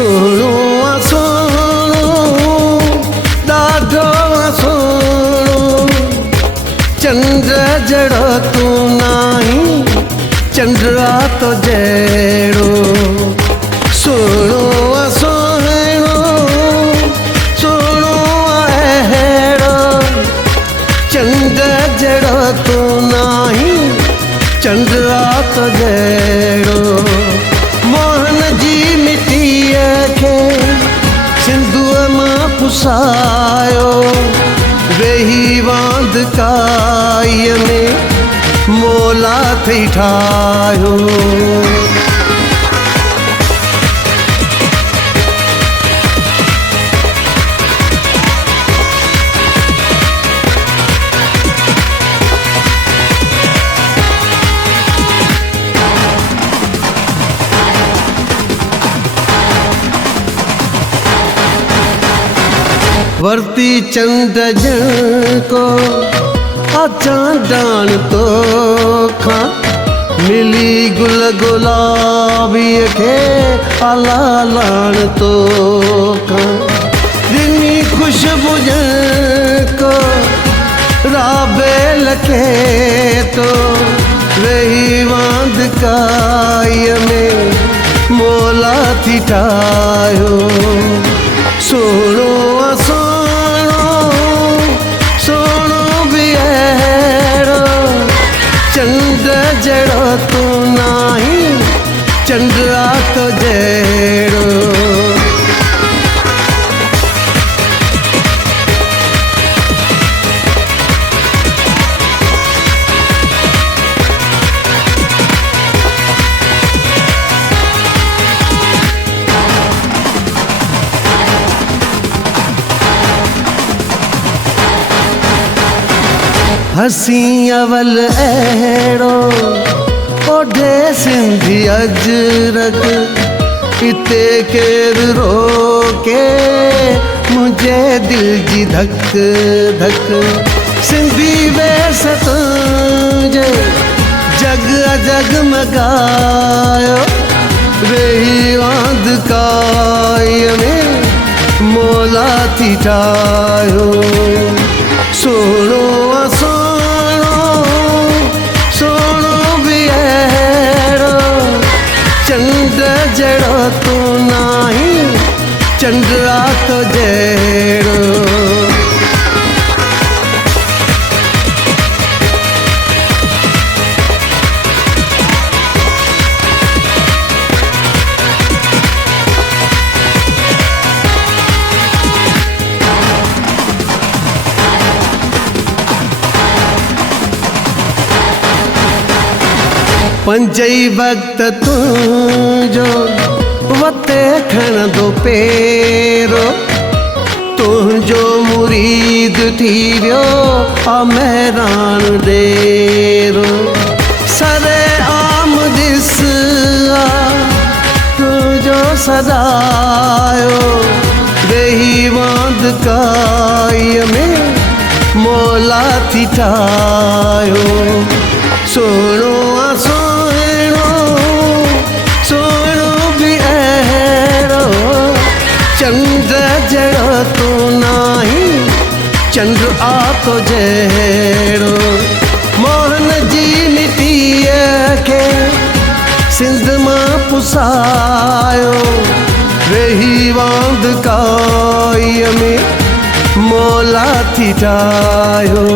सुहिणो सुहिणो ॾाढो सुहिणो चंड जहिड़ो तूं नाही चंडा तो जहिड़ो सुहिणो सुहिणो सुहिणो अहिड़ो चंड जहिड़ो तूं नाही चंडा तो जहिड़ो मोहन जी मिटीअ खे सिंधूअ मां पुसायो वेही वांदकाईअ में मोला थई ठाहियो वरती चंड को चांडाण तो खां मिली गुल गुलाबीअ खे आला लाण तो खां ॾिनी ख़ुशबू को राबेल खे तो वेही वांदकाईअ में मोला थी ठाहियो सुहिणो चंड जहिड़ो तूं नाही चंडा तो जहिड़ो हसी अवल अहिड़ो ओढे सिंधी अजरक इते केरु रोके मुंहिंजे दिल जी धक धक सिंधी वेस तुंहिंजे जग जगमगायो वेही वांदकाईअ में मोला थी ठाहियो सुहिणो चंड जहिड़ो तूं नाही चंडा तो जहिड़ो पंजई वक्त तुंहिंजो वते खणंदो पेरो तुंहिंजो मुरीद थी वियो मेहरान ॾेरो सरे आम ॾिस तुंहिंजो सदायो वेही वांदकाईअ में मोला थी ठाहियो सुहिणो चंड जहिड़ो तूं नाही चंड तो जहिड़ो मोहन जी मिटीअ खे सिंध मां पुसायो वेही वांदकाईअ में मोला थी ठाहियो